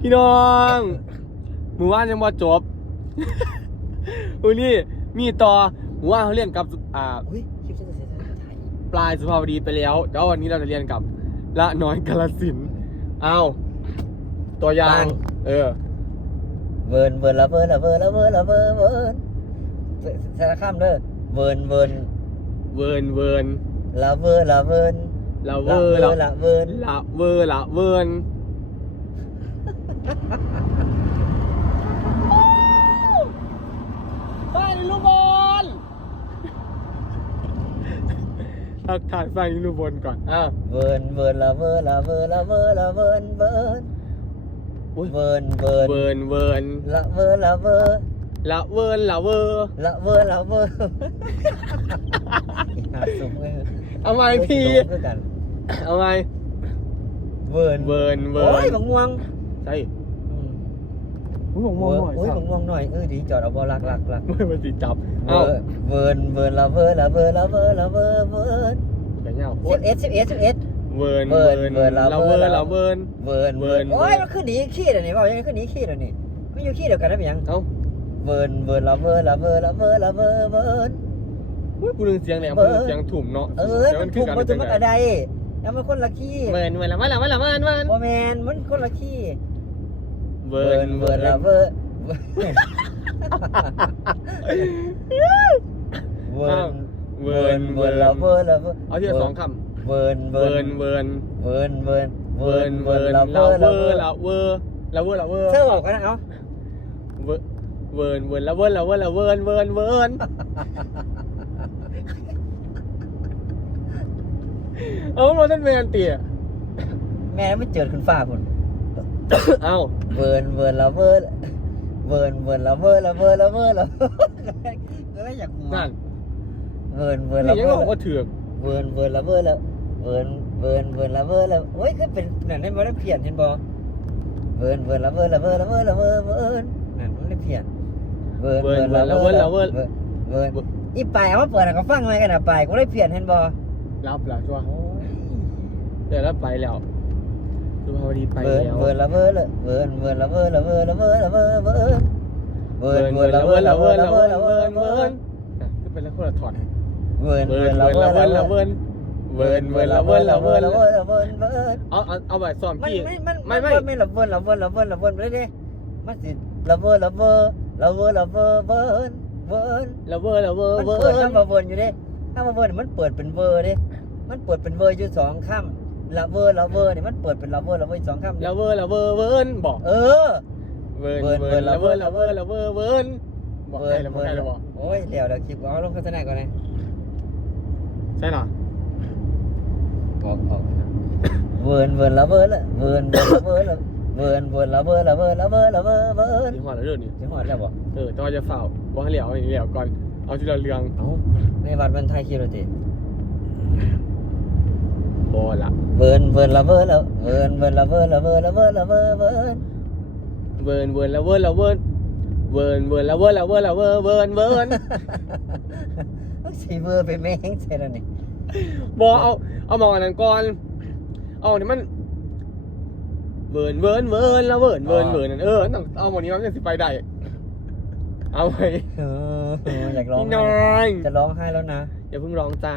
พี่น้องมือว่านยังบ่จบวันนี้มีต่อมือว่านเขาเรียนกับอ่าอุ้ยคลิปจะเสร็จแล้วถ่ายอีกปลายสุภาพดีไปแล้วแล้ววันนี้เราจะเรียนกับ ละน้อยกาลสินธุ์อ้าวตัวอย่างเออ เวิร์นเวิร์นละเวิร์นละเวิร์นละเวิร์นละเวิร์นเวิร์นสารคามเด้อเวิร์นเวิร์นเวิร์นเวิร์นละเวิร์นละเวิร์นละเวอร์ละละเวิร์นละเวอร์ละเวิร์น ไปลูกบอลทักทายฟังลูกบอลก่อนอ้าวเวิร์นเวิร์นละเวิร์นละเวิร์นละเวิร์นละเวิร์นเวิร์นอุ๊ยเวิร์นเวิร์นเวิร์นเวิร์นละเวิร์นละเวิร์นละเวิร์นละเวอร์ละเวิร์นละเวิร์นหาสุกเลยเอาไหมพี่เพื่อกันเอาไหมเวิร์นเวิร์นเวิโอ้ร์ยนบังม่วงใช่อืม ผมมองหน่อยโอ้ยบังม่วงหน่อยเออดีจอดเอาบอลักลักลักไม่มาสิจับเวเอ้าอร์เวิร์นเวิร์นละเวิร์นละเวิร์นละเวิร์นละเวิร์นเวิร์นกันเงาโอ้สิยบเอ็ดสิบเอ็ดสิบเอ็ดเวิร์นเวิเวิร์ร์นนเวิร์นละละเวิร์นเวิร์นละเวิร์นเวิร์นเวิเวิร์ร์นนโอ้ยมันขึ้นหนีขี้เดี๋ยวนี้บอกยังขึ้นหนีขี้เดี๋ยวนี้ไม่อยู่ขี้เดียวกันได้ไหมยังเอ้าเวิร์นเวิร์นละเวิร์นละเวิร์นละเวิร์นละเวิร์นเวิร์นอุ้ยกูดึงเสียงแหลมเวิกูร์นดึงเสียงถุ่มเนาะเออดี๋ยวมันคืถูอกกันมันถูเป็กนมันไงอะไรแล้วมันคนละขี้เวิร์นเวิร์นละเวิร์นละเวิร์นละเวิร์นเวิร์นโอแมนมันคนละขี้ เวิร์นเวิร์นละเวิร์นเวิร์นเวิร์นเวิร์นละเวิร์นละเวิร์นเอาที่ละสองคเวิร์นำเวิเวิร์ร์นนเวิร์นเวิร์นเวิร์นเวิร์นเวิร์นละละเวิเวิร์ร์นนละเวิร์นละเวิร์นละเวิร์นละเวิร์นเธอบอกกันนะเอาเวิร์นเวิร์นเวิร์นละเวิร์นละเวิร์นละเวิร์นเวิร์นเวิร์นเอามาท่านเวียนเตี๋ยแม่ไม่เจอขึ้นฟ้าคุณ เอ้าเวิร์นเวิร์นละเวิร์นเวิร์นเวิร์นละเวิร์นละเวิร์นละเวิร์นละก็เลยอยากหัวนั่นเวิร์นเวิร์นนี่ละยังเวิบร์อนกว่าเถือกเวิร์นเวิร์นละเวิร์นละเวิร์นเวิร์นเวิร์นละเวิร์นละโอ้ยคือเป็นนั่นได้บ่ได้เพี้ยนเห็นบ่เวิร์นเวิร์นละเวิร์นละเวิร์นละเวิร์นละเวิร์นเวิร์นนั่นมันได้เพี้ยนเวิร์นเวิร์นละเวิร์นละเวิร์นเวิร์นอีปลายเอามาเปิดให้เขาฟังไว้กันน่ะปลายกูได้เพี้ยนเห็นบ่รับแล้วจ้วโอ้ย เดี๋ยวแล้วไปแล้ว สุภาพดีไปเวิร์นแล้วเวิร์นละเวิร์นละเวิร์นเวิร์นละเวิร์นละเวิร์นละเวิร์นละเวิร์นเวิร์นเวิร์นเวิร์นละเวิร์นละเวิร์นละเวิร์นละเวิร์นเวิร์นอะก็เป็นแล้วคนละถอดเวิร์นเวิเวิร์ร์นนละเวิร์นเวิละร์นเวิร์นละละเวิเวิร์ร์นนเวิร์นเวิร์นละเวิร์นละเวิร์นละเวิเวิร์ร์นนละเวิร์นละเวิร์นละเวิร์นเอาเอาเอาแบบซ้อมมันพี่ ไม่มันไม่ไม่ ไม่ละเวิร์นละเวิร์นละเวิร์นละเวิร์นไปเลยดิมันสิละเวิร์นละเวิร์นละเวิร์นละเวิร์นเวิร์นเวิร์น ละเวิร์นละเวิร์นมันเวิเปิดร์นคำว่าเวิร์นอยู่ดิคำว่าเวิร์นมันเปิดเป็นเวอร์ดิมันเปิดเป็นเวอร์อยู่สองคำ ละเวิร์นละเวิร์นนี่มันเปิดเป็นละเวิร์นละเวิร์นสองคำละเวิร์นละเวิร์นเวิร์นบอกเออ เวิร์นเวิร์นเวิร์นละเวิร์นเวิละร์เวินร์นละเวิร์นเวิร์นบอกเวิใครร์นละบอกเวิใครร์นละบอกโอ้ยเดี๋ยวเดี๋ยวคลิปเอาลงโฆษณาก่อนนะใช่เหรอบอกบอกเวิร์นเวิร์นละเวิร์นละเวิร์นเวิร์นละเวิร์นละเวิร์นเวิร์นละเวิร์นละเวิร์นละเวิร์นละเวิร์นเวิร์นที่หัวเราเรื่องนี้จะหอดแล้วบ่เออแต่ว่าจะเฝ้าว่าให้เหลียวให้เหลียวก่อนเอาทีละเรื่องเอ้าในวัดมันไทยคิวเลยติ บอละเวิร์นเวิร์นละเวิร์นละเวิร์นเวิร์นละเวิร์นละเวิร์นละเวิร์นละเวิร์นเวิร์นเวิร์นเวิร์นละเวิร์นละเวิร์นเวิร์นเวิร์นละเวิร์นละเวิร์นละเวิร์นเวิร์นเวิร์นเอาสีเวอร์ไปแม่งเสร็จแล้วนี่บอเอาเอามองอันนั้นก่อนเอาเนี่ยมันเวิร์นเวิร์นเวิร์นละเวิร์นเวิร์นเวิร์นนั่นเออต้องเอาหมดนี้มันจะสิไปได้เอาไปเอออยากร้องพี่น้ไห้อยจะร้องไห้แล้วนะอย่าเพิ่งร้องจ้า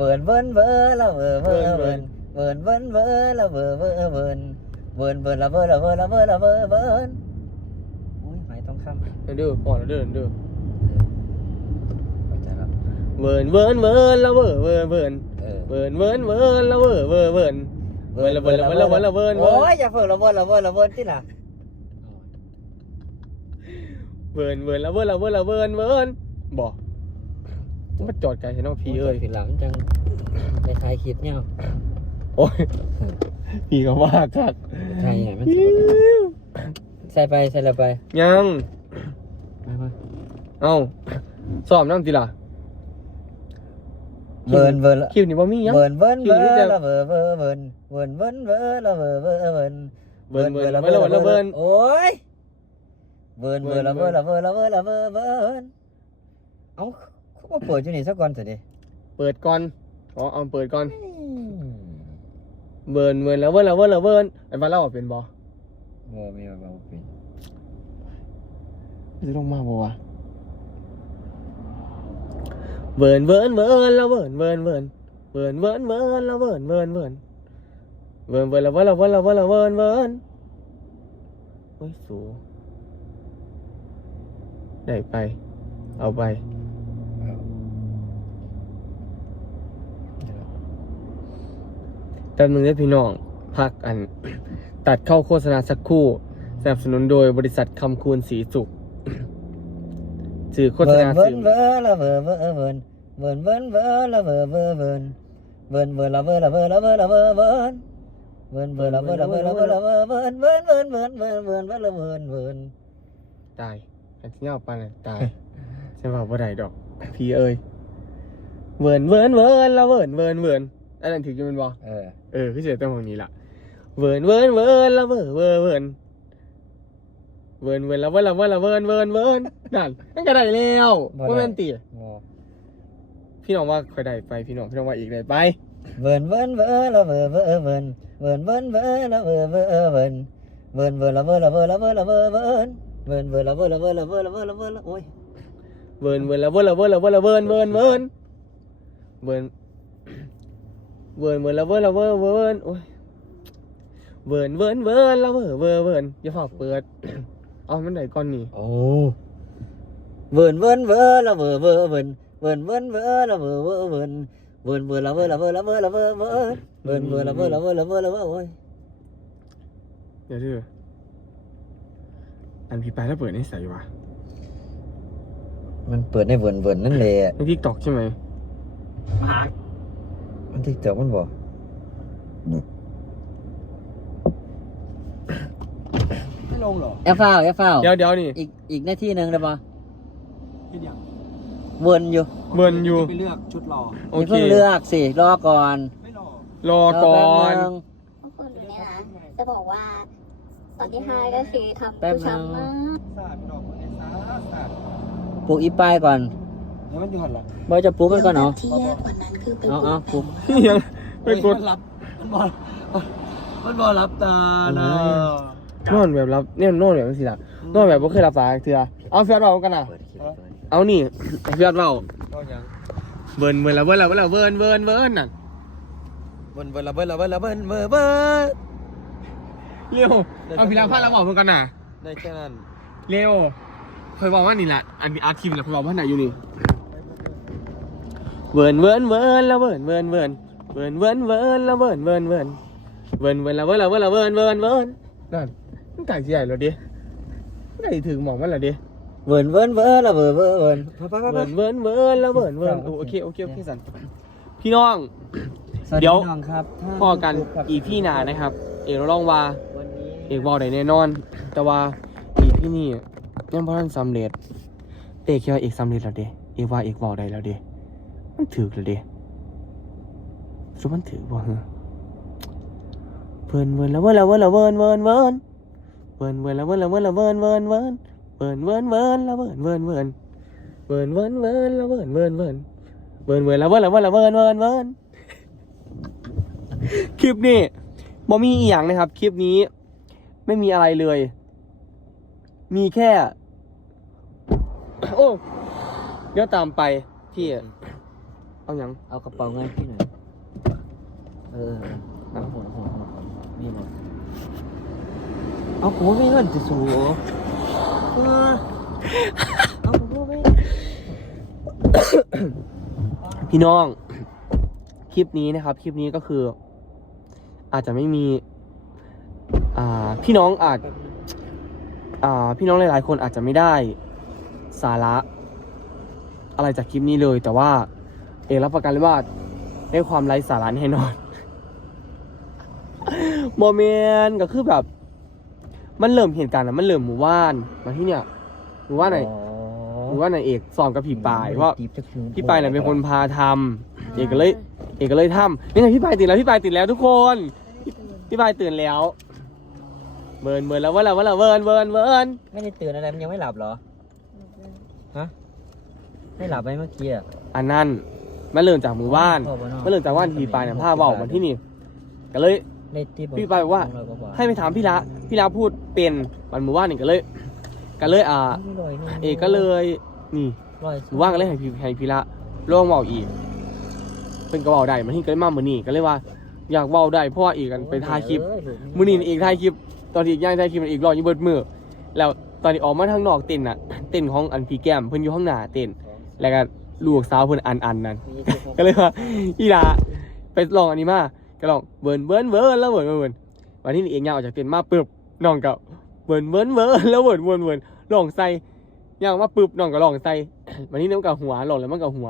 เวิร์นเวิร์นเวิร์นละเวิร์นเวิร์นเวิร์นเวิร์นเวิร์นเวิร์นละเวิร์นเวิร์นเวิร์นเวิร์นเวิร์นละเวิร์นละเวิร์นละเวิร์นละเวิร์นเวิร์นอุ้ยหายต้องคำเดี๋ยวดูพอแล้วเดินดูเข้าใจแล้วเวิร์นเวิร์นเวิร์นละเวิร์นเวิร์นเวิร์นเออเวิร์นเวิร์นเวิร์นละเวิร์นเวิร์นเวิร์นเวิร์นละเวิร์นละเวิร์นละเวิร์นละเวิร์นโอ้ยอย่าเฟิร์ละเวิร์นละเวิร์นละเวิร์นที่ล่ะเวิร์นเวิร์นละเวิร์นละเวิร์นละเวิร์นเวิร์นบอก มันจอดไกลใช่น้องพี่เอ้ยผิดหลังจังไปถ่ายคลิปเนี่ยโอ้ยพี่ก็ว่าคักถ่ายยังไงมันสิใส่ไปใส่ละไป ยังมามาเอ้าสอบน้ำจีล่ะเวิร์นเวิร์นละคลิปนี้ว่ามียังเวิร์นเวิร์นคิวเวินี่ร์จะนละเวิร์นเวิร์นเวิร์นเวิร์นเวิร์นเวิร์นละเวิร์นเวิร์นเวิร์นเวิร์นเวิร์นละเวิร์นละเวิร์นละเวิร์นโอ้ยเวิร์นเวิร์นละเวิร์นละเวิร์นละเวิร์นละเวิร์นเวิร์นเอ้า เขาก็เปิดอยู่นี่สักก่อนสิดิเปิดก่อนอ๋อเอาเปิดก่อนเวิร์นเวิร์นละเวิร์นละเวิร์นละเวิร์นไอ้บ้านเราอะเป็นบอบบ่มีว่าบ่เป็นจะลงมาบ่วะเวิร์นเวิร์นเวิร์นแล้วเวิร์นเวิร์นเวิร์นเวิร์นเวิร์นเวิร์นแล้วเวิร์นเวิร์นเวิร์นเวิร์นเวิร์นแล้วเวิร์นแล้วเวิร์นแล้วเวิร์นแล้วเวิร์นเวิร์นโอ้ยสูได้ไป เอาไป ป๊บนึงได้พี่น้องพักอัน ตัดเข้าโฆษณาสักคู่สนับสนุนโดยบริษัทคำคูณสีสุขสื่อโฆษณาสื่อเวิร์นละเวิร์นเวิร์นเวิร์นเวิร์นเวิร์นเวิร์นละเวิร์นเวิร์นเวิร์นเวิร์นเวิร์นละเวิร์นละเวิร์นละเวิร์นละเวิร์นเวิร์นเวิร์นเวิร์นละเวิร์นละเวิร์นละเวิร์นละเวิร์นเวิร์นเวิร์นเวิร์นเวิร์นเวิร์นเวิร์นละเวิร์นเวิร์นตายอันที่เงาปันตายใช่ป่าวบ่ได้ดอกพี่เอ้ยเวิร์นเวิร์นเวิร์นละเวิร์นเวิร์นเวิร์น อันนั้นถือจะเป็นบอเออเออคือเสียตั้งตรงนี้ละเวิร์นเวิร์นเวิร์นแล้วเวิร์นเวิร์นเวิร์นเวิร์นเวิร์นแล้วเวิร์นแล้วเวิร์นแล้วเวิร์นเวิร์นเวิร์นนั่นนั่นก็ได้แล้วว่าแม่นตีบ่พี่น้องว่าค่อยได้ไปพี่น้องพี่น้องว่าอีกได้ไปเวินเวินเวินละเวินเวินเวินเวินเวินเวินละเวินเวินเวินเวินเวินละเวินละเวินละเวินละเวินเวินเวินเวินละเวินละเวินละเวินละเวินละเวินละโอ้ยเวิร์นเวิร์นแล้วเวิร์นแล้วเวิร์นแล้วเวิร์นแล้วเวิร์นเวิร์นเวิร์นเวิร์น เวิร์นเวิร์นแล้วเวิร์นแล้วเวิร์นเวิร์นโอ้ยเวิร์นเวิร์นเวิร์นแล้วเวิร์นเวิร์นเวิร์นอย่าฝากเปิด เอามันได้ก่อนนี่โอ้เวินเวินเวินละเวินเวินเวินเวินเวินเวินละเวินเวินเวินเวินเวินละเวินละเวินละเวินละเวินเวินเวินเวินละเวินละเวินละเวินละเวินโอ้ยเดี๋ยวเด้ออันพี่ไปแล้วเปิดในใส่วะมันเปิดในเวินเวินนั่นแหละในทิกตอกใช่ไหม มันที่เจอมันบอกไม่ลงเหรอแอฟฟ้าวแอฟฟ้าวเดี๋ยวเดี๋ยวนี่อีกอีกนาทีหนึ่งได้ปะคิดอย่างเวินอยู่เวิร์นอยู่ จะไปเลือกชุดรอโออย่าเค เพิ่งเลือกสิรอก่อนไม่รอรอก่อนรแป๊บนึงทุกคนเนี่ยนะจะบอกว่าตอนที่ห้าก็คือทำแป๊บผู้นึงช้ำมาก สาดดอกไม้สาดสาดปลูกอีป้ายก่อน แล้วมันอยู่หันหลังบอยจะปลูกมันก่อนเนาะที่แย่กว่านั้นคือไปเอาเอาปลูกยังไปกดมันรับมันบอลมันบอลรับตานะนอนแบบรับเนี่ยนอนแบบสิล่ะนอนแบบไม่เคยรับสายเถื่อเอาเฟียดเบากันนะเปิดคลิปเปิดเอานี่เฟียดเบาก็ยังเวิร์นเวิร์นแล้วเวิร์นแล้วเวิร์นแล้วเวิร์นเวิร์นเวิร์นน่ะเบิ้ลเบิ้ลละเบิ้ลละเบิ้ลละเบิ้ลเบิ้ลเบิ้ลเร็วเอาพิลาพาดแล้วบอกเพื่อนกันน่ะได้แค่นั้นเร็วเคยบอกว่านี่แหละอันนี้อาร์ทีมแหละเคยบอกว่าไหนอยู่นี่ เวิร์นเวิร์นเวิร์นแล้วเวิร์นเวิร์นเวิร์นเวิร์นเวิร์นเวิร์นแล้วเวิร์นเวิร์นเวิร์นเวิร์นเวิร์นแล้วเวิร์นแล้วเวิร์นแล้วเวิร์นเวิร์นเวิร์นนั่นมันไก่ใหญ่แล้วดิไก่ถึงหมองมันแล้วดิเวินเวินเวินละเวินเวินเวินไปไปไปไปเวิร์นเวิร์นเวิร์นแล้วเวิร์นเวิร์นโอเคโอเคโอเคสันพี่น้อง เดี๋ยวน้องครับพอกันอีพี่หนานะครับ เอกเราลองว่าวันนี้เอกบอกได้แน่นอน แต่ว่าอีพี่นี่ยังบ่ทันสำเร็จเอกคิดว่าเอกสำเร็จแล้วเด้เอกว่าเอกบอกได้แล้วเด้ มันถือแล้วเดสุมันถือบ่ฮะเวิร์นเวิร์นแล้วเวิร์นแล้วเวิร์นแล้วเวิร์นเวิร์นเวิร์นเวิร์นเวิร์นแล้วเวิร์นแล้วเวิร์นแล้วเวิร์นเวิร์นเวิร์นเวิร์นเวิร์นเวินแล้วเวิร์นเวิร์นเวิร์นเวิร์นเวิร์นเวิร์นแล้วเวิร์นเวิร์นเวิร์นเวิร์นเวินแล้วเวิร์นแล้วเวิร์นแล้วเวิร์นเวิร์นเวิร์นคลิปนี้บ่มีอีหยังนะครับ คลิปนี้ ไม่มีอะไรเลย มีแค่ โอ้เดี๋ยวตามไปพี่ เอาหยังเอากระเป๋าเงินพี่หน่อยเออเอาหัวหัวหัวนี่หมดเอาผมไม่มีเงินจะสูเออเอาผมไม่พี่น้อง คลิปนี้นะครับ คลิปนี้ก็คือ อาจจะไม่มี อ่า พี่น้องอาจ อ่า พี่น้องหลาย ๆ คนอาจจะไม่ได้สาระ อะไรจากคลิปนี้เลย แต่ว่า เอกรับประกันเลยว่าได้ความไร้สาระแน่นอนโมเมนต์ก็คือแบบ มันเริ่มเหตุการณ์อะมันเริ่มหมู่บ้านมาที่เนี่ยหมู่บ้านไหนหมู่บ้านไหนเอกสอนกับผีปายว่าพี่ปายเนี่ยเป็นคนพาทำเอกก็เลย เอกก็เลยทำนี่ไงพี่ปายตื่นแล้วพี่ปายตื่นแล้วทุกคนพี่พี่ปายตื่นแล้วเบิร์นเบิร์นแล้วเวิร์นแล้วเวิร์นแล้วเวิร์นเวิร์นเวิร์นไม่ได้ตื่นอะไรมันยังไม่หลับเหรอฮะไม่หลับไปเมื่อกี้อะอันนั้น มาเริ่มจากหมู่บ้านพ่อบ่นอนมาเริ่มจากว่านผีปายเนี่ยผ้าเบามาที่นี่ก็เลยเล็ดที่พี่ไปบอกว่าสงร้ยกบทให้ไปถามพี่ละพี่ละพูดเป็นวันหมู่บ้านนี่ก็เลยก็เลยอ่าไม่ร้อยหนึ่งเอกก็เลยนี่ร้อยหมู่บ้านก็เลยให้พี่ให้พี่ละลองเว้าอีกเพิ่นก็เว้าได้มันที่ก็เลยมามื้อนี้ก็เลยว่า อยากเว้าได้เพราะว่าอีกกันไปถ่ายคลิปเอ้ยลูกมื้อนี้อีกถ่ายคลิป ตอนที่อีกย่างถ่ายคลิปมันอีกรออยู่เบิดมือแล้วตอนนี้ออกมาทางนอกเต้นน่ะ เต้นของอันพี่แก้มเพิ่นอยู่ข้างหน้าเต้นแล้วก็ ลูกสาวเพิ่นอันอันนั่นก็เลยว่าอีดาไปลองอันนี้มาก็ลองเบิร์นเบิร์นเบิร์นแล้วเบิร์นเบิร์นวันนี้นี่เองยางออกจากเต็นท์มาปึ๊บน้องก็เบิร์นเบิร์นเบิร์นแล้วเบิร์นเบิร์นเบิร์นลองใส่ยางมาปึ๊บน้องก็ลองใส่วันนี้น้องกับหัวลองแล้วมันกับหัว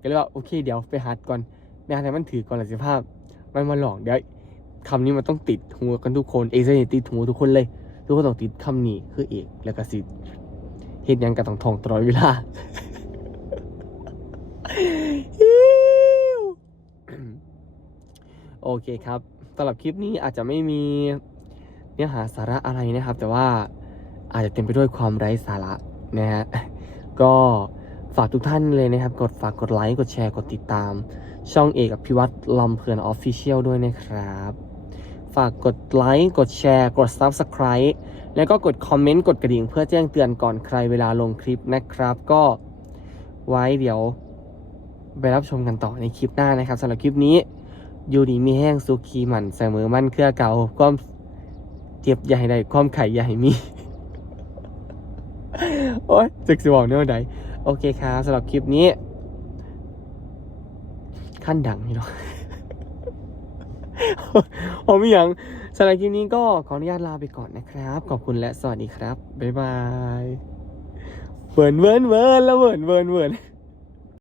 ก็เลยว่าโอเคเดี๋ยวไปหัดก่อนไปหัดให้มันถือก่อนหลังสิภาพ มันมาลองเดี๋ยวคำนี้มันต้องติดหัวกันทุกคนเอกจะติดหัวทุกคนเลย ทุกคนต้องติดคำนี้คือเอกแล้วก็สิเฮ็ดหยังกับต้องท่องตลอดเวลา โอเคครับสำหรับคลิปนี้อาจจะไม่มีเนื้อหาสาระอะไรนะครับ แต่ว่าอาจจะเต็มไปด้วยความไร้สาระนะฮะก็ฝากทุกท่านเลยนะครับ กดฝากกดไลค์กดแชร์กดติดตาม ช่องเอกกับพิวัตรลำเพลินออฟฟิเชียลด้วยนะครับ ฝากกดไลค์กดแชร์กด Subscribe แล้วก็กดคอมเมนต์กดกระดิ่งเพื่อแจ้งเตือนก่อนใครเวลาลงคลิปนะครับ ก็ไว้เดี๋ยวไปรับชมกันต่อในคลิปหน้านะครับสำหรับคลิปนี้ อยู่ดีมีแห้งสุขีมันเสมอมันเครือเก่าความเจ็บอย่าให้ได้ความไข่อย่าให้มี โอ้ยจึกสิบอกเนื้อใดโอเคครับสำหรับคลิปนี้ ขั้นดังนี่เนาะผมมีอย่างสำหรับคลิปนี้ก็ขออนุญาตลาไปก่อนนะครับ ขอบคุณและสวัสดีครับ บ๊ายบายเวิร์นเวิร์นเวิร์นแล้วเวิร์นเวิร์นเวิร์น